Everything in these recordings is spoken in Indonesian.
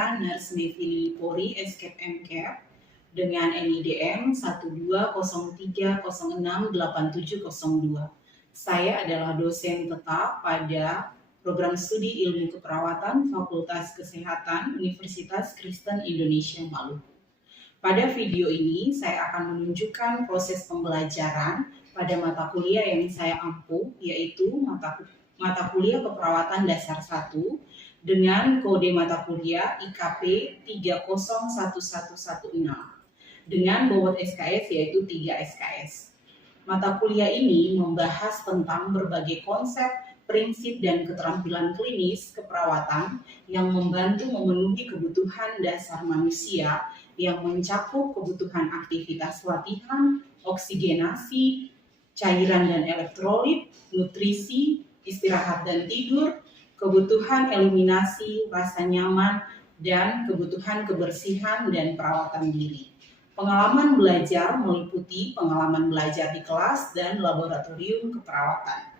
saya Nurse Nevili Pori, Escape MCAP dengan NIDM 1203068702. Saya adalah dosen tetap pada Program Studi Ilmu Keperawatan Fakultas Kesehatan Universitas Kristen Indonesia Maluku. Pada video ini saya akan menunjukkan proses pembelajaran pada mata kuliah yang saya ampu, yaitu mata kuliah Keperawatan Dasar 1 dengan kode mata kuliah IKP 301116 dengan bobot SKS yaitu 3 SKS. Mata kuliah ini membahas tentang berbagai konsep, prinsip, dan keterampilan klinis keperawatan yang membantu memenuhi kebutuhan dasar manusia yang mencakup kebutuhan aktivitas latihan, oksigenasi, cairan dan elektrolit, nutrisi, istirahat dan tidur, kebutuhan eliminasi, rasa nyaman, dan kebutuhan kebersihan dan perawatan diri. Pengalaman belajar meliputi pengalaman belajar di kelas dan laboratorium keperawatan.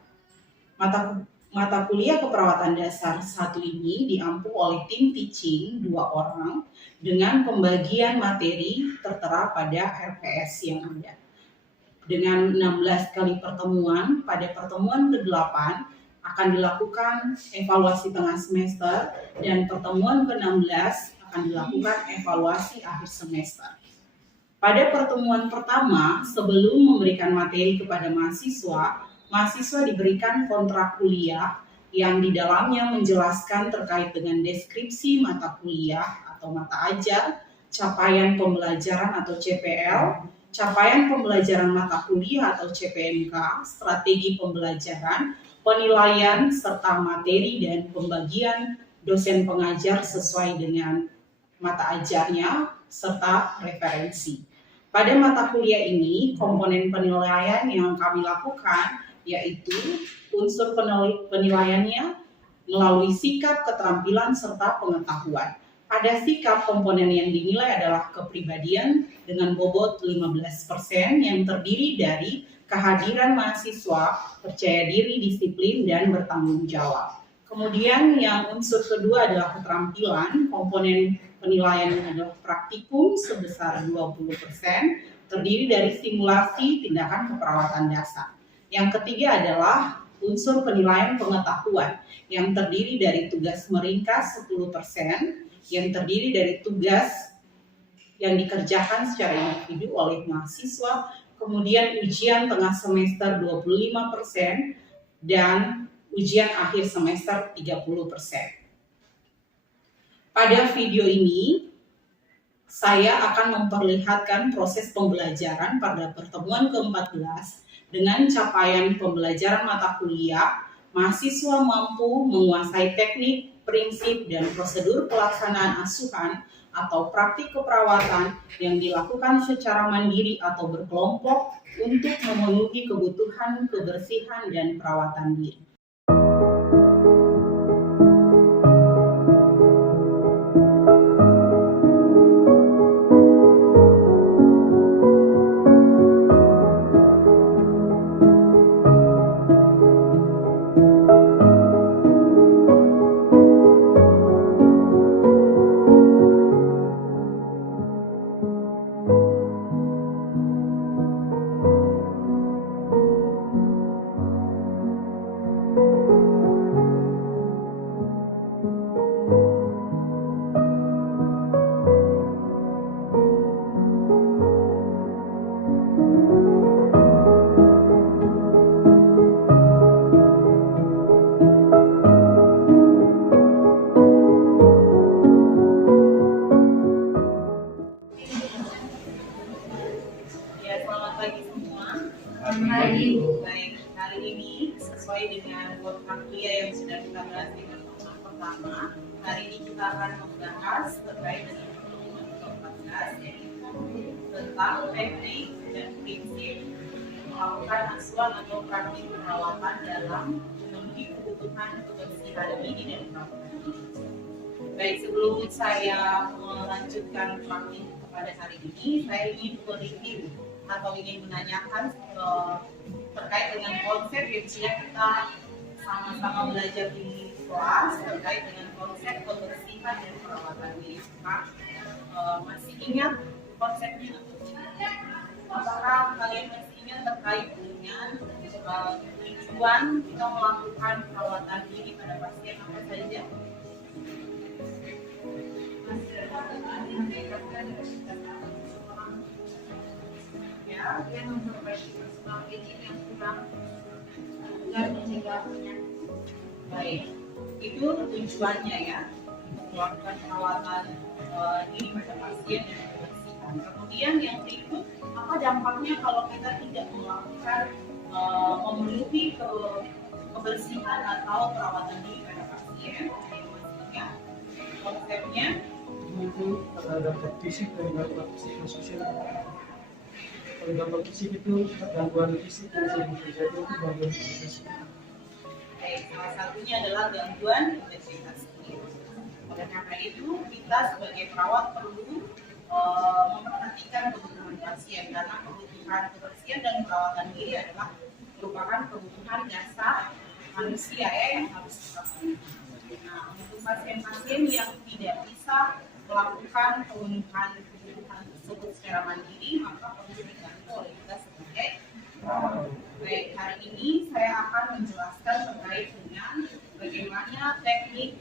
Mata kuliah Keperawatan Dasar 1 ini diampu oleh tim teaching 2 orang dengan pembagian materi tertera pada RPS yang ada. Dengan 16 kali pertemuan, pada pertemuan ke-8 akan dilakukan evaluasi tengah semester dan pertemuan ke-16 akan dilakukan evaluasi akhir semester. Pada pertemuan pertama, sebelum memberikan materi kepada mahasiswa diberikan kontrak kuliah yang di dalamnya menjelaskan terkait dengan deskripsi mata kuliah atau mata ajar, capaian pembelajaran atau CPL, capaian pembelajaran mata kuliah atau CPMK, strategi pembelajaran, penilaian, serta materi dan pembagian dosen pengajar sesuai dengan mata ajarnya, serta referensi. Pada mata kuliah ini, komponen penilaian yang kami lakukan yaitu unsur penilaiannya melalui sikap, keterampilan, serta pengetahuan. Pada sikap, komponen yang dinilai adalah kepribadian dengan bobot 15% yang terdiri dari kehadiran mahasiswa, percaya diri, disiplin, dan bertanggung jawab. Kemudian yang unsur kedua adalah keterampilan, komponen penilaian adalah praktikum sebesar 20%, terdiri dari simulasi tindakan keperawatan dasar. Yang ketiga adalah unsur penilaian pengetahuan, yang terdiri dari tugas meringkas 10%, yang terdiri dari tugas yang dikerjakan secara individu oleh mahasiswa, kemudian ujian tengah semester 25%, dan ujian akhir semester 30%. Pada video ini, saya akan memperlihatkan proses pembelajaran pada pertemuan ke-14 dengan capaian pembelajaran mata kuliah, mahasiswa mampu menguasai teknik, prinsip, dan prosedur pelaksanaan asuhan atau praktik keperawatan yang dilakukan secara mandiri atau berkelompok untuk memenuhi kebutuhan kebersihan dan perawatan diri. Baik, hari ini sesuai dengan kontrak kuliah yang sudah kita bahas di pertemuan pertama, hari ini kita akan membahas terkait dengan pertemuan ke-14 yaitu tentang teknik dan prinsip melakukan asuhan atau praktik perawatan dalam memenuhi kebutuhan kebersihan diri dan perawatan diri. Baik, sebelum saya melanjutkan praktik pada hari ini, saya ingin mereview atau ingin menanyakan terkait dengan konsep yang sudah kita sama-sama belajar di kelas terkait dengan konsep kebersihan dan perawatan diri. Masih ingat konsepnya? Apakah kalian masih ingat terkait dengan tujuan kita melakukan perawatan diri pada pasien apa saja? Ya, Dia memperbaiki personal hygiene yang kurang agar mencegah penyakit. baik. Itu tujuannya ya, melakukan perawatan diri pada pasien dan kebersihan. Kemudian yang berikut, apa dampaknya kalau kita tidak melakukan memenuhi kebersihan atau perawatan diri pada pasien? Maksudnya konsepnya itu ada dampak fisik dan dampak psikososial. Kalau dampak fisik itu gangguan fisik yang sering terjadi itu gangguan psikososial. baik, salah satunya adalah gangguan intensitas tidur. Oleh karena itu, kita sebagai perawat perlu memperhatikan kebutuhan pasien karena kebutuhan kebersihan dan perawatan diri adalah merupakan kebutuhan dasar manusia ya, yang harus kita penuhi. Nah, untuk pasien-pasien yang tidak bisa melakukan pemenuhan kebutuhan tersebut secara mandiri, maka perlu dibantu oleh kita sebagai perawat. Baik, hari ini saya akan menjelaskan terkait dengan bagaimana teknik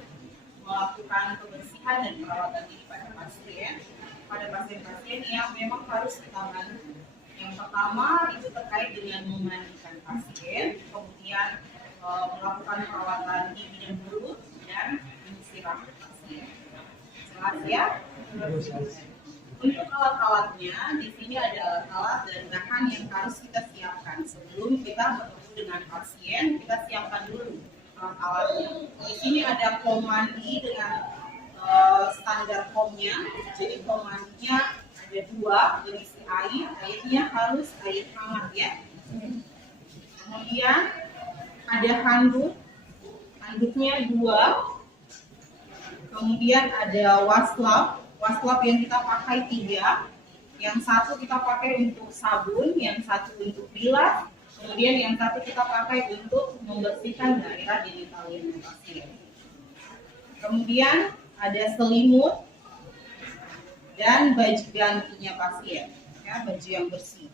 melakukan kebersihan dan perawatan diri pada pasien-pasien yang memang harus kita bantu. Yang pertama itu terkait dengan memandikan pasien, kemudian melakukan perawatan gigi dan mulut dan menyiram pasien. Jelas ya? Untuk alat-alatnya, di sini ada alat-alat dan bahan yang harus kita siapkan. Sebelum kita bertemu dengan pasien, kita siapkan dulu alat-alatnya. Di sini ada foam mandi dengan standar foamnya. Jadi foam mandinya ada dua, berisi air. Airnya harus air hangat ya. Kemudian ada handuk. Handuknya dua. Kemudian ada wastafel. Wastafel yang kita pakai 3, yang satu kita pakai untuk sabun, yang satu untuk bilas, kemudian yang satu kita pakai untuk membersihkan daerah genital pasien. Kemudian ada selimut dan baju gantinya pasien, ya, baju yang bersih.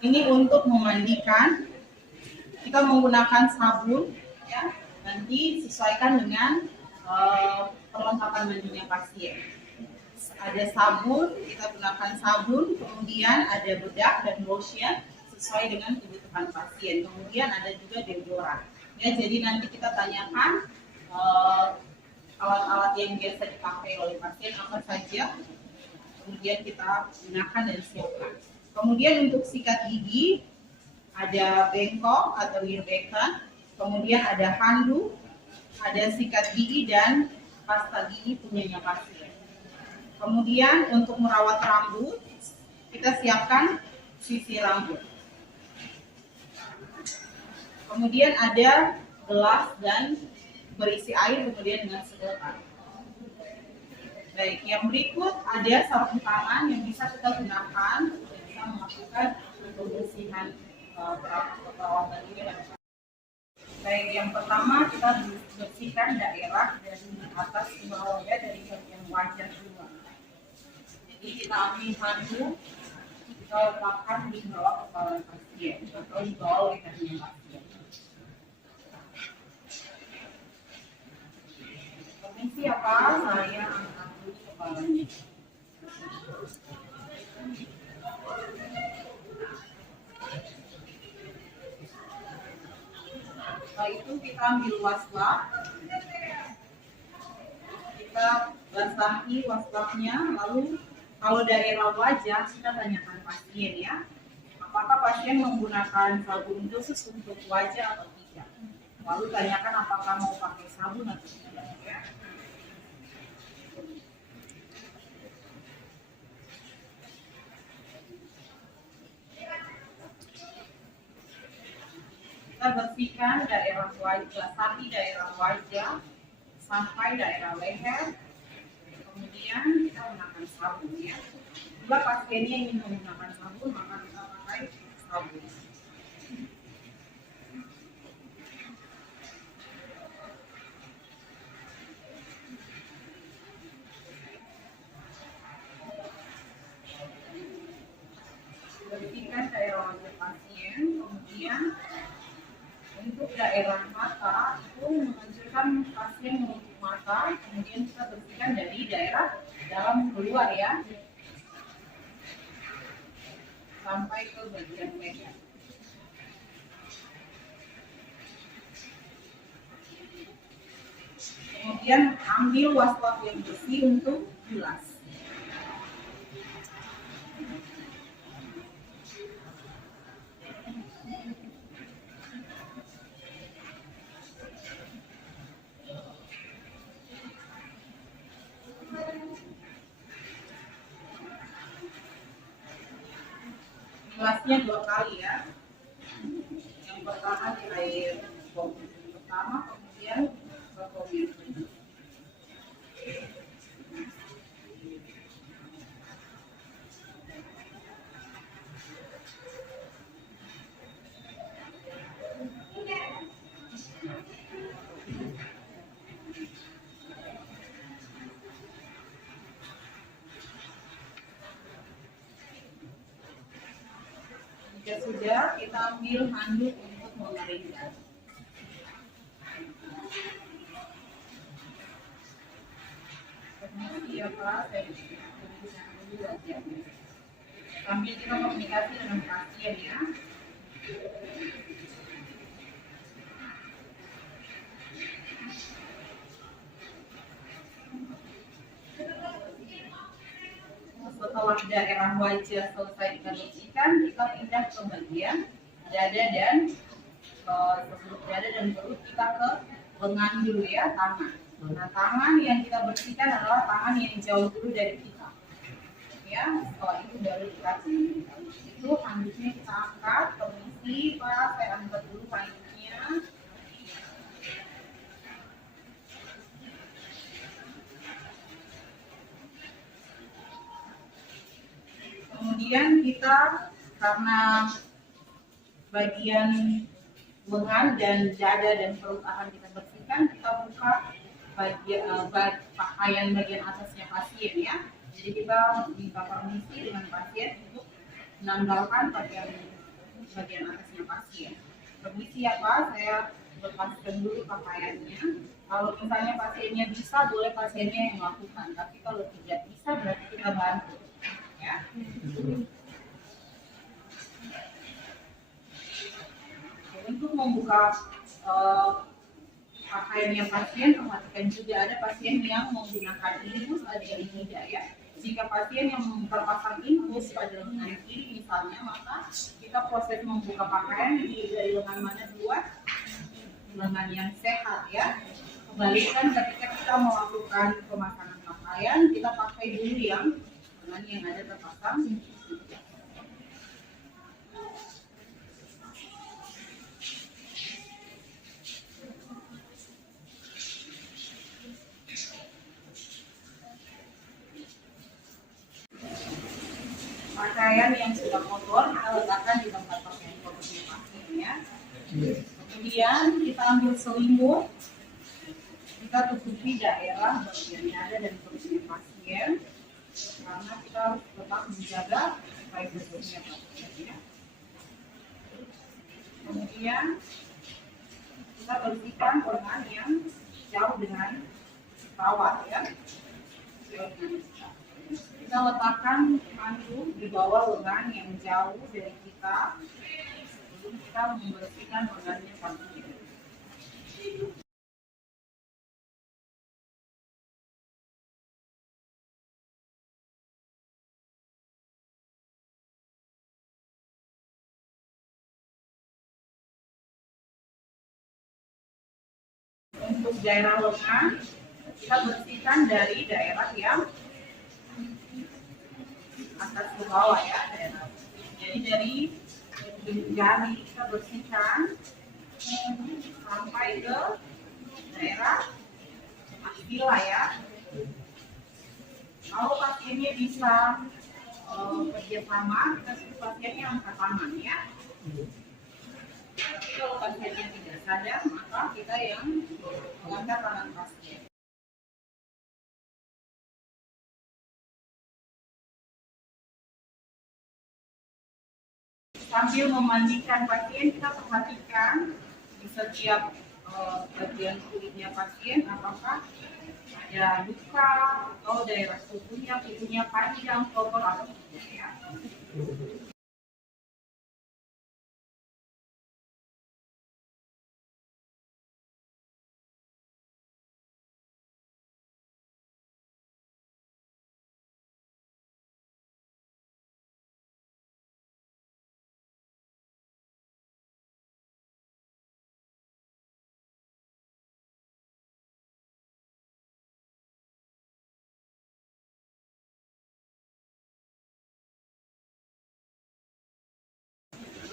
Ini untuk memandikan, kita menggunakan sabun, ya, nanti sesuaikan dengan perlengkapan mandinya pasien. Ada sabun, kita gunakan sabun, kemudian ada bedak dan lotion sesuai dengan kebutuhan pasien. Kemudian ada juga deodoran. Ya, jadi nanti kita tanyakan alat-alat yang biasa dipakai oleh pasien apa saja, kemudian kita gunakan dan siapkan. Kemudian untuk sikat gigi ada bengkok atau ear beacon, kemudian ada handuk, ada sikat gigi dan pasta gigi punyanya pasien. Kemudian untuk merawat rambut, kita siapkan sisir rambut. Kemudian ada gelas dan berisi air, kemudian dengan sedotan. Baik, yang berikut ada sarung tangan yang bisa kita gunakan untuk bisa melakukan pembersihan perawatan diri. Baik, yang pertama kita bersihkan daerah dari atas ke bawah ya, dari bagian wajah dulu. Jadi kita ambil handuk, kita letakkan di bawah kepala pasien atau di bawah lehernya pasien. Permisi ya Pak, saya angkat dulu kepalanya. Setelah itu kita ambil wastafel, kita basahi wastafnya, lalu kalau daerah wajah kita tanyakan pasien ya, apakah pasien menggunakan sabun khusus untuk wajah atau tidak. Lalu tanyakan apakah mau pakai sabun atau tidak ya. Kita bersihkan daerah wajah, basahi daerah wajah sampai daerah leher. Kemudian kita menggunakan sabun ya. Jika pasiennya ingin menggunakan sabun, maka kita pakai sabun. daerah mata itu menghancurkan pasien menutup mata, kemudian kita bersihkan dari daerah dalam keluar ya, sampai ke bagian leher. Kemudian ambil wastafel yang bersih untuk bilas. Bilasnya 2 kali ya. Yang pertama di air pertama, kemudian ke komen. Jika sudah, kita ambil handuk untuk mengeringkan. Permisi ya Pak, saya dulu wajahnya. Sambil kita komunikasi dengan pasien ya. Setelah daerah wajah selesai kita bersihkan, kita pindah ke bagian dada dan sebelum dada dan perut kita ke lengan dulu ya, tangan. Nah, tangan yang kita bersihkan adalah tangan yang jauh dulu dari kita. Ya, setelah itu baru dikasih. Itu handuknya kita angkat, permisi Pak, saya angkat dulu handuknya. Kemudian kita karena bagian lengan dan dada dan perut akan kita bersihkan, kita buka pakaian bagian atasnya pasien ya. Jadi kita minta permisi dengan pasien untuk menanggalkan bagian atasnya pasien. Permisi ya Pak, saya lepaskan dulu pakaiannya. Kalau misalnya pasiennya bisa, boleh pasiennya yang melakukan. Tapi kalau tidak bisa, berarti kita bantu. Ya. Untuk membuka pakaiannya pasien, perhatikan juga ada pasien yang menggunakan infus, ada yang tidak ya. Jika pasien yang terpasang infus pada lengan kiri misalnya, maka kita proses membuka pakaian dari lengan mana dua? Lengan yang sehat ya. Kebalikan ketika kita melakukan pemasangan pakaian, kita pakai dulu yang lengan yang ada terpasang. Pakaian yang sudah kotor kita letakkan di tempat pakaian kotornya pasien ya. Kemudian kita ambil selimut, kita tutupi daerah bagian dada dan perutnya pasien karena kita harus tetap menjaga supaya tutupnya pasien ya. Kemudian kita bersihkan lengan yang jauh dengan kawat ya. Kita letakkan handuk di bawah lengan yang jauh dari kita sebelum kita membersihkan lengannya pasien. Untuk daerah lengan, kita bersihkan dari daerah yang atas ke bawah ya, daerah. Jadi dari jari kita bersihkan sampai ke daerah axilla ya. Kalau pasiennya bisa kerjasama, kita suruh pasiennya angkat tangan ya. Tapi kalau pasiennya tidak sadar, maka kita yang mengangkat tangan pasien. Sambil memandikan pasien, kita perhatikan di setiap bagian kulitnya pasien apakah ada luka atau daerah kukunya panjang, kotor atau tidak ya.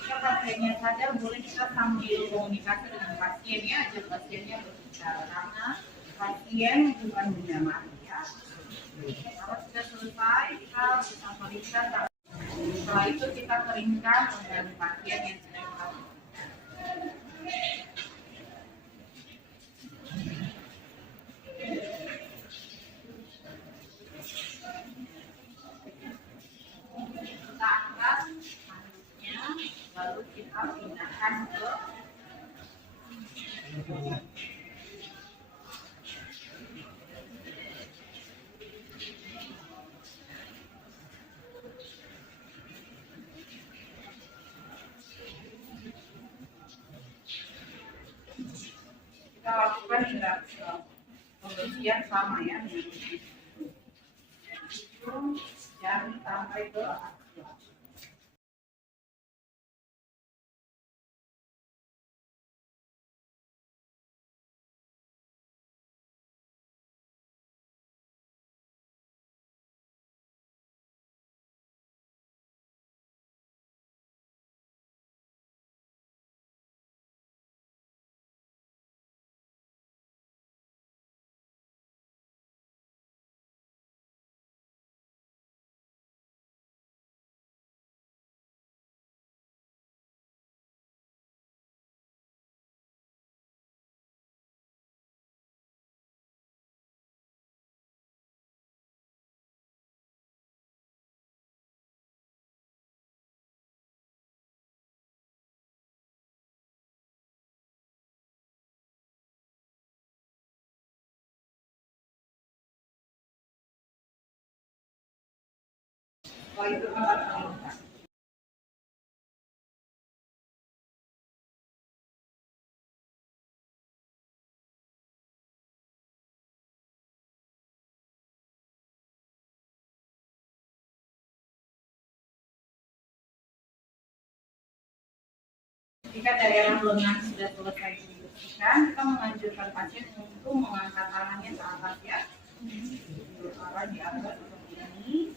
Jika pasiennya sadar, boleh kita sambil komunikasi dengan pasien ya, ajak pasiennya berbicara karena pasien bukan benda mati ya. Kalau sudah selesai, kita bisa keringkan. Setelah itu kita keringkan dengan pasien yang sedang sakit. Kita angkat handuknya, lalu kita pindahkan ke kita lakukan pembersihan sama ya dengan ujung jari sampai ke akhir. Setelah itu kita keringkan. Jika daerah lengan sudah selesai dibersihkan, kita menganjurkan pasien untuk mengangkat tangannya ke atas ya. Berarah di atas seperti ini.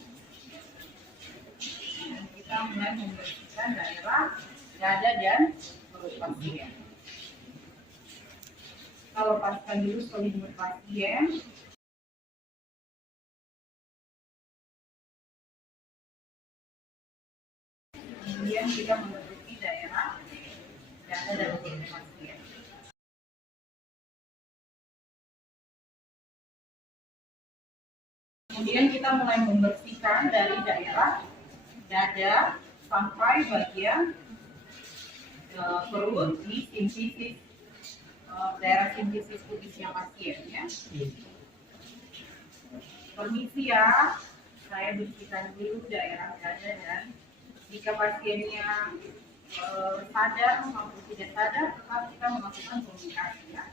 Dan kita mulai membersihkan daerah dada dan perut pasien. Kita lepaskan dulu selimut pasien. Kemudian kita menutupi daerah dada dan perut pasien. Kemudian kita mulai membersihkan dari daerah dada sampai bagian perut di simfisis, daerah simfisis kutisnya pasien ya. Permisi ya, saya bersihkan dulu daerah dada dan jika pasiennya sadar maupun tidak sadar, tetap kita melakukan komunikasi ya.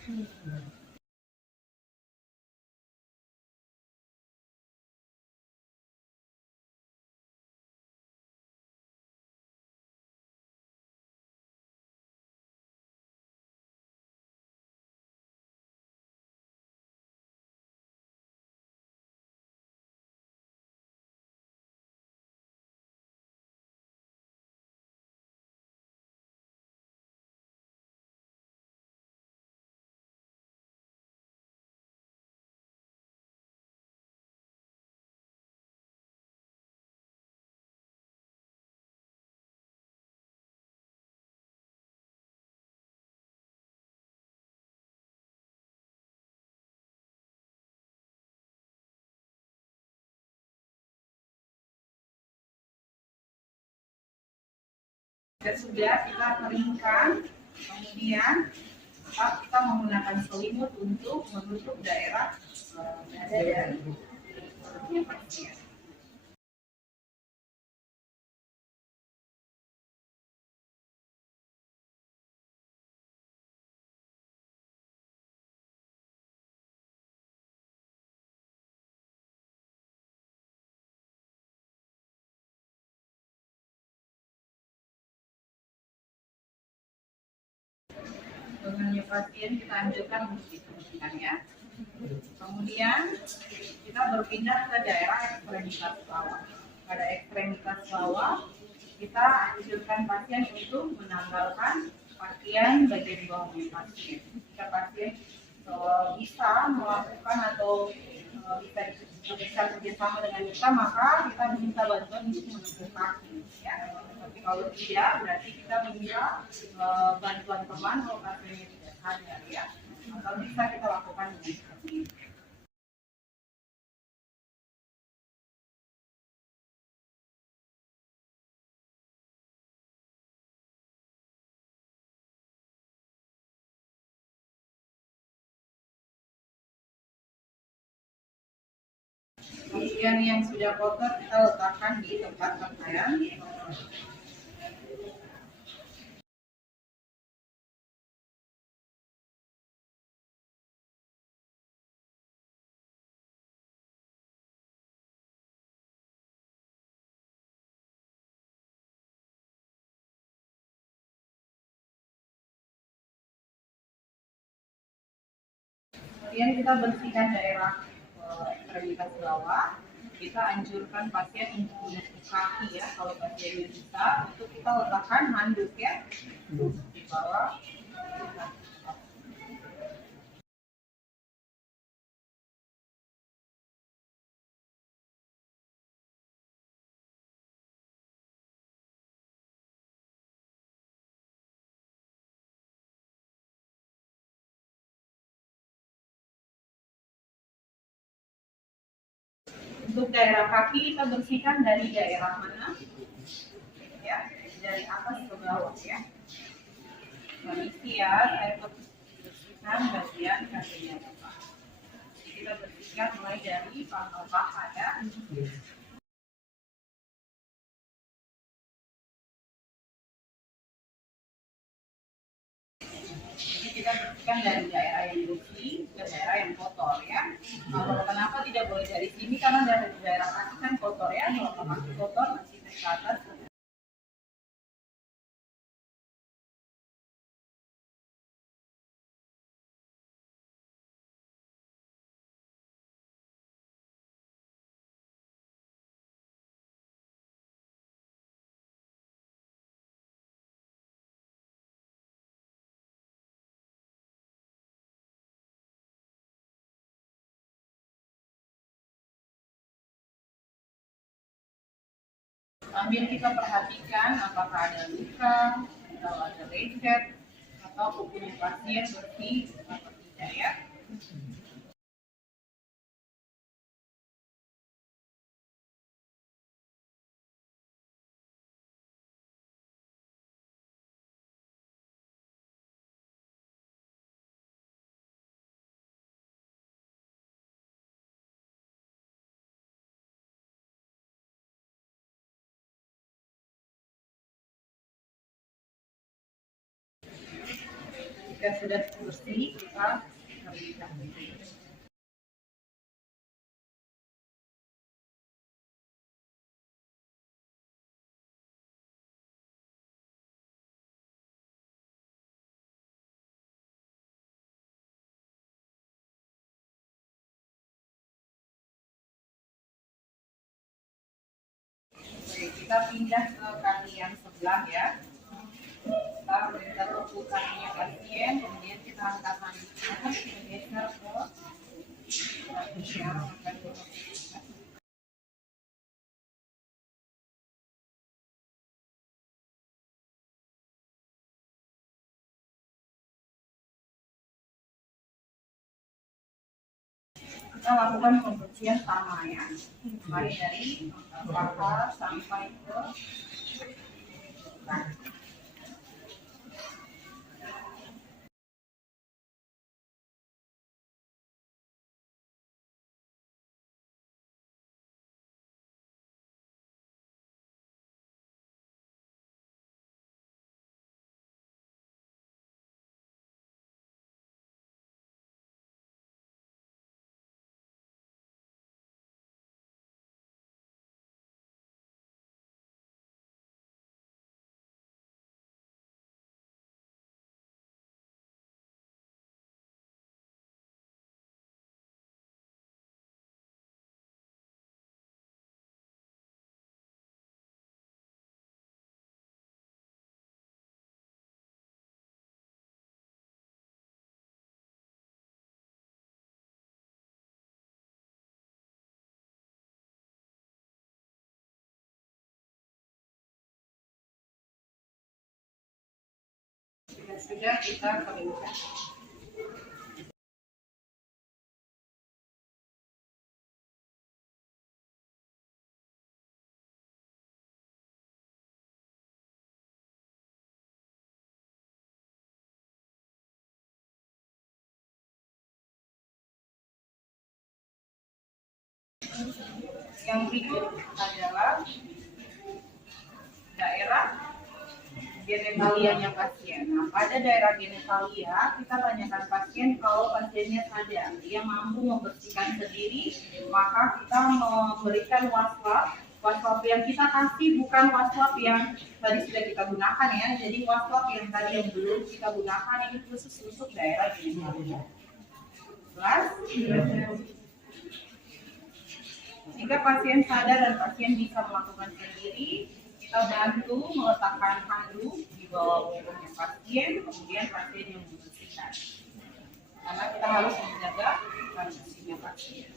Sudah kita keringkan Kemudian kita menggunakan selimut untuk menutup daerah dada dan perutnya pasien. Dengan pasien kita anjurkan untuk dibersihkan ya. Kemudian kita berpindah ke daerah ekstremitas bawah. Pada ekstremitas bawah kita anjurkan pasien untuk menanggalkan pakaian bagian bawahnya pasien. Jika pasien bisa melakukan atau bisa kerjasama dengan kita, maka kita minta bantuan untuk menentukan kaki. Ya. Tapi kalau tidak, berarti kita minta bantuan teman kalau pasiennya tidak sadar ya. Kalau bisa kita lakukan dengan seperti ini. Bagian yang sudah kotor kita letakkan di tempat pakaian. Kemudian kita bersihkan daerah ekstremitas bawah. Kita anjurkan pasien untuk menutup kaki ya, kalau pasiennya bisa, untuk kita letakkan handuk ya di bawah. Untuk daerah kaki kita bersihkan dari daerah mana? Ya, dari atas ke bawah ya. Permisi ya, saya bersihkan bagian kakinya Bapak. Kita bersihkan mulai dari pangkal paha ya. Jadi kita bersihkan dari daerah yang bersih ke daerah yang kotor ya. Kalau kenapa tidak boleh dari sini? Karena dari daerah kaki kan kotor ya. Kalau kaki kotor masih naik ke atas. Sambil kita perhatikan apakah ada luka, atau ada lecet, atau kukunya pasien bersih atau tidak ya. Jika sudah bersih, kita bersihkan. Kita pindah ke kaki yang sebelah ya. Kita tepuk kakinya pasien, kemudian kita angkat handuknya, kita geser ke kaki yang akan beroperasi. Kita lakukan pembersihan sama ya, mulai dari paha sampai ke kaki. Sudah kita keringkan. Yang berikut adalah daerah genitalianya pasien. Nah, pada daerah genitalia, kita tanyakan pasien kalau pasiennya sadar, dia mampu membersihkan sendiri, maka kita memberikan waswap. Waswap yang kita kasih bukan waswap yang tadi sudah kita gunakan ya. Jadi waswap yang tadi yang belum kita gunakan ini khusus untuk daerah genitalia. Jelas? Jika pasien sadar dan pasien bisa melakukan sendiri, kita bantu meletakkan handuk di bawah punggungnya pasien, kemudian pasien yang membersihkan. Karena kita harus menjaga kondisinya pasien.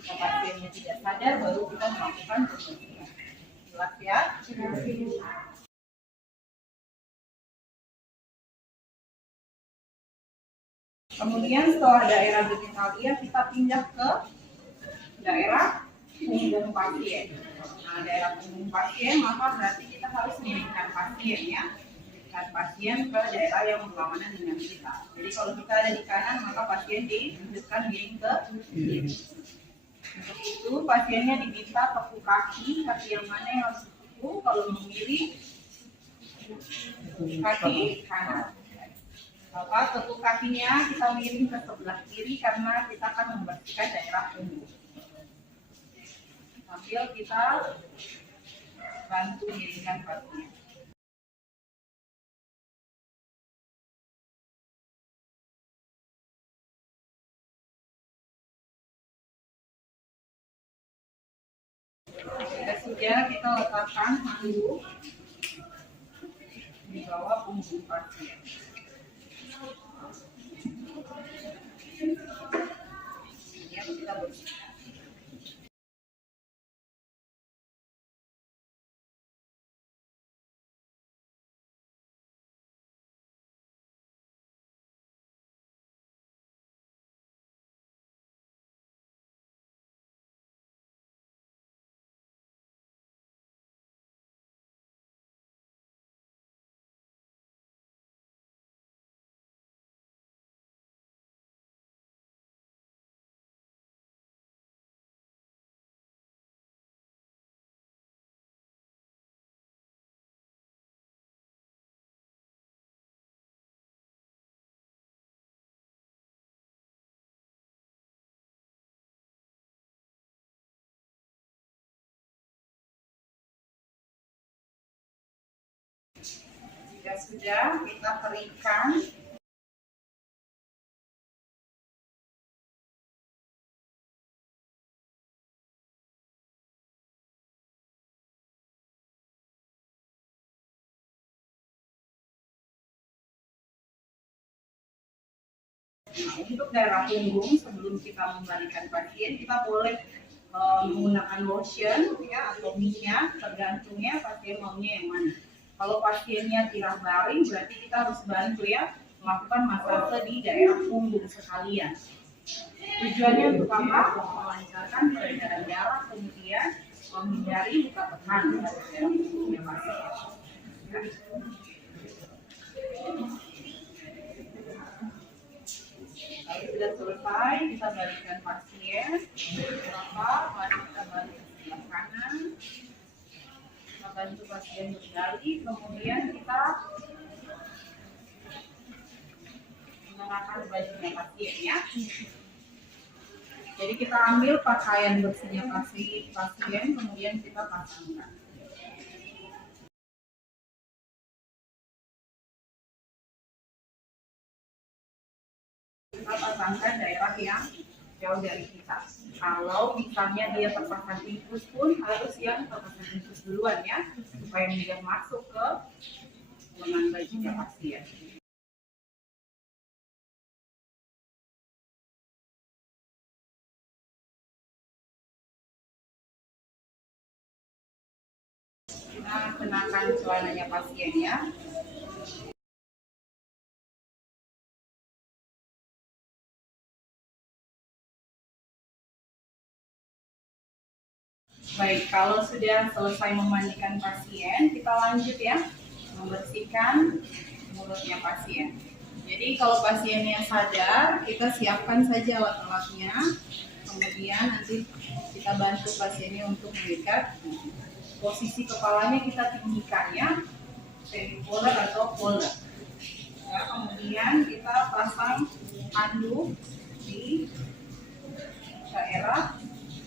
Jika pasiennya tidak sadar, baru kita melakukan pembersihan. Jelas ya? Kemudian setelah daerah genitalia, kita pindah ke daerah punggung pasien. Nah, daerah punggung pasien maka berarti kita harus miringkan pasien ya, miringkan pasien ke daerah yang berlawanan dengan kita. Jadi kalau kita ada di kanan maka pasien ditunjukkan miring ke kiri. Untuk itu pasiennya diminta tekuk kaki yang mana yang harus ditekuk. Kalau memilih kaki kanan. Maka tekuk kakinya kita miring ke sebelah kiri karena kita akan membersihkan daerah punggung. Sambil kita bantu miringkan pasien. Sudah kita letakkan handuk di bawah punggung pasien. Kemudian kita bersihkan. Jika sudah, kita keringkan. Nah, untuk daerah punggung sebelum kita membalikan pasien, kita boleh menggunakan lotion ya atau minyak, tergantungnya pasien maunya yang mana. Kalau pasiennya tirah baring, berarti kita harus bantu ya melakukan masase di daerah punggung sekalian. Tujuannya untuk apa? Melancarkan peredaran darah, kemudian menghindari luka tekan pada daerah punggungnya pasien. Lalu sudah selesai, kita balikkan pasien. Mari kita balik ke sebelah kanan. Kita bantu pasien berdiri, kemudian kita mengenakan bajunya pasien ya. Jadi kita ambil pakaian bersihnya pasien, kemudian kita pasangkan. Kita pasangkan daerah yang jauh dari kita. Kalau misalnya dia terpasang infus pun harus yang terpasang infus duluan ya, supaya dia masuk ke lengan bajunya pasien. Kita kenakan celananya pasien ya. Baik, kalau sudah selesai memandikan pasien, kita lanjut ya, membersihkan mulutnya pasien. Jadi kalau pasiennya sadar, kita siapkan saja alat-alatnya, kemudian nanti kita bantu pasiennya untuk mengikat. Posisi kepalanya kita tinggikan ya, semi-polar atau polar. Ya, kemudian kita pasang handuk di daerah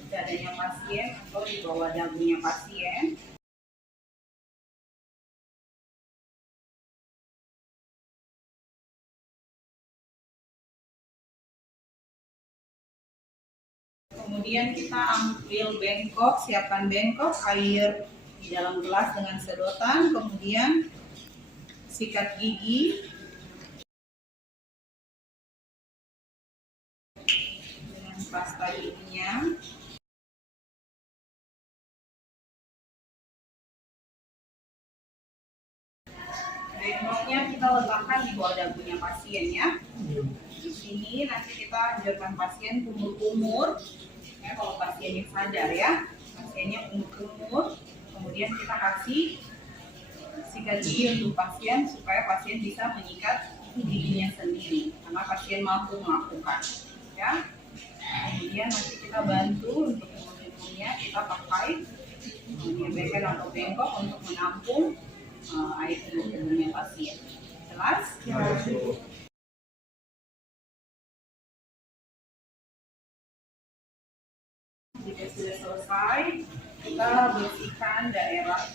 dadanya pasien atau di bawah dagunya pasien. Kemudian kita ambil bengkok, siapkan bengkok, air di dalam gelas dengan sedotan, kemudian sikat gigi dengan pasta giginya. Bengkoknya kita letakkan di bawah dagunya pasien ya. Di sini nanti kita anjurkan pasien kumur-kumur. Ya, kalau pasiennya sadar ya, pasiennya kumur-kumur. Kemudian kita kasih sikat gigi untuk pasien supaya pasien bisa menyikat giginya sendiri karena pasien mampu melakukan. Ya. Kemudian nanti kita bantu untuk kumur-kumurnya, kita pakai beken atau bengkok untuk menampung air kumur-kumurnya pasien. Jelas? Jika sudah selesai, kita bersihkan daerah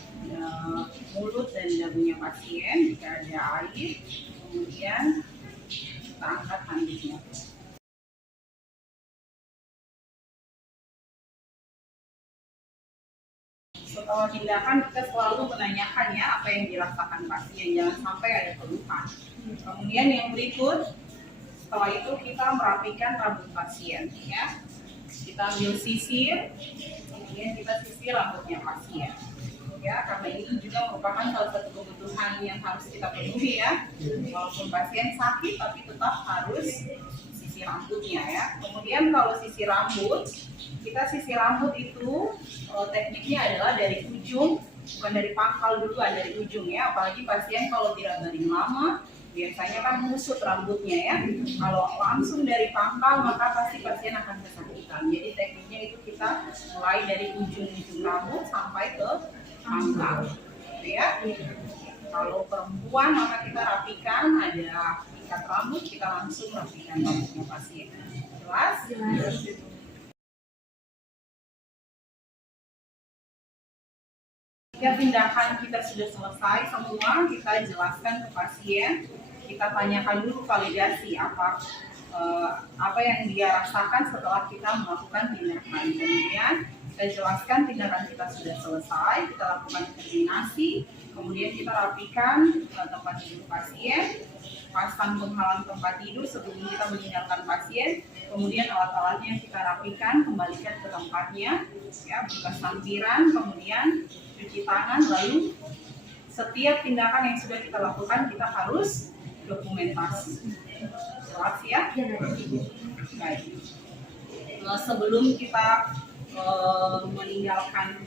mulut dan dagunya pasien jika ada air, kemudian kita angkat handuknya. Setelah tindakan kita selalu menanyakan ya apa yang dirasakan pasien, jangan sampai ada keluhan. Kemudian yang berikut, setelah itu kita merapikan rambut pasien ya. Kita ambil sisir, kemudian kita sisir rambutnya pasien. Ya, karena ini juga merupakan salah satu kebutuhan yang harus kita penuhi ya. Walaupun pasien sakit, tapi tetap harus sisir rambutnya ya. Kemudian kalau sisir rambut, kita sisir rambut itu tekniknya adalah dari ujung, bukan dari pangkal duluan, dari ujung ya. Apalagi pasien kalau tidak baring lama, biasanya kan musut rambutnya ya. Kalau langsung dari pangkal maka pasti pasien akan kesakitan. Jadi tekniknya itu kita mulai dari ujung-ujung rambut sampai ke pangkal, gitu ya. Kalau perempuan maka kita rapikan, ada ikat rambut, kita langsung rapikan rambutnya pasien. Jelas? Jelas. Jika tindakan kita sudah selesai semua, kita jelaskan ke pasien, kita tanyakan dulu validasi apa yang dia rasakan setelah kita melakukan tindakan. Kemudian kita jelaskan tindakan kita sudah selesai, kita lakukan terminasi, kemudian kita rapikan tempat tidur pasien, pasang penghalang tempat tidur sebelum kita meninggalkan pasien, kemudian alat-alatnya kita rapikan, kembalikan ke tempatnya, ya, buka sampiran, kemudian cuci tangan, lalu setiap tindakan yang sudah kita lakukan kita harus dokumentasi. Jelas ya? Baik. Sebelum kita meninggalkan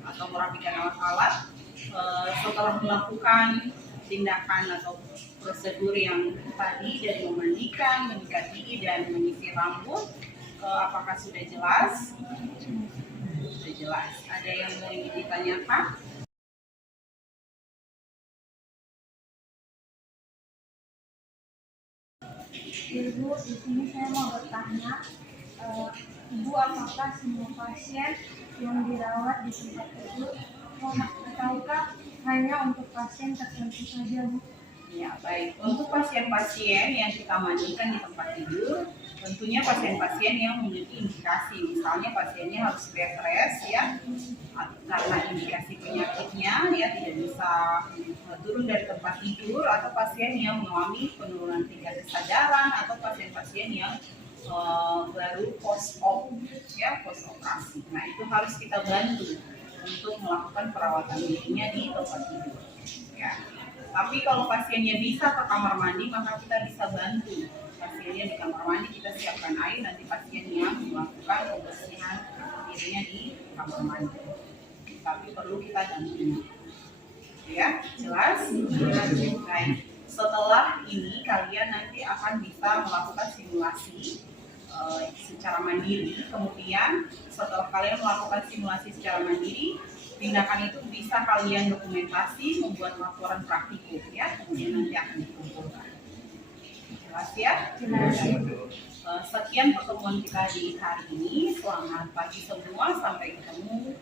atau merapikan alat-alat, setelah melakukan tindakan atau prosedur yang tadi dari memandikan, menyikat gigi dan menyisir rambut, apakah sudah jelas? Sudah jelas. Ada yang mau ditanyakan? Ibu, di sini saya mau bertanya, Ibu, apakah semua pasien yang dirawat di tempat tidur ataukah hanya untuk pasien tertentu saja, Bu? Ya, baik. Untuk pasien-pasien yang kita mandikan di tempat tidur, tentunya pasien-pasien yang memiliki indikasi, misalnya pasiennya harus bed rest ya, karena indikasi penyakitnya ya tidak bisa turun dari tempat tidur, atau pasien yang mengalami penurunan tingkat kesadaran, atau pasien-pasien yang baru post-op ya, post-operasi. Nah, itu harus kita bantu untuk melakukan perawatan dirinya di tempat tidur ya. Tapi kalau pasiennya bisa ke kamar mandi, maka kita bisa bantu pasiennya di kamar mandi, kita siapkan air, nanti pasiennya melakukan melakukan pembersihan dirinya di kamar mandi. Tapi perlu kita dampingi. Ya, jelas? Baik. Setelah ini kalian nanti akan bisa melakukan simulasi secara mandiri. Kemudian setelah kalian melakukan simulasi secara mandiri, tindakan itu bisa kalian dokumentasi, membuat laporan praktikum ya, kemudian nanti akan dikumpulkan. Jelas ya? Jelas. Sekian pertemuan kita di hari ini. Selamat pagi semua, sampai ketemu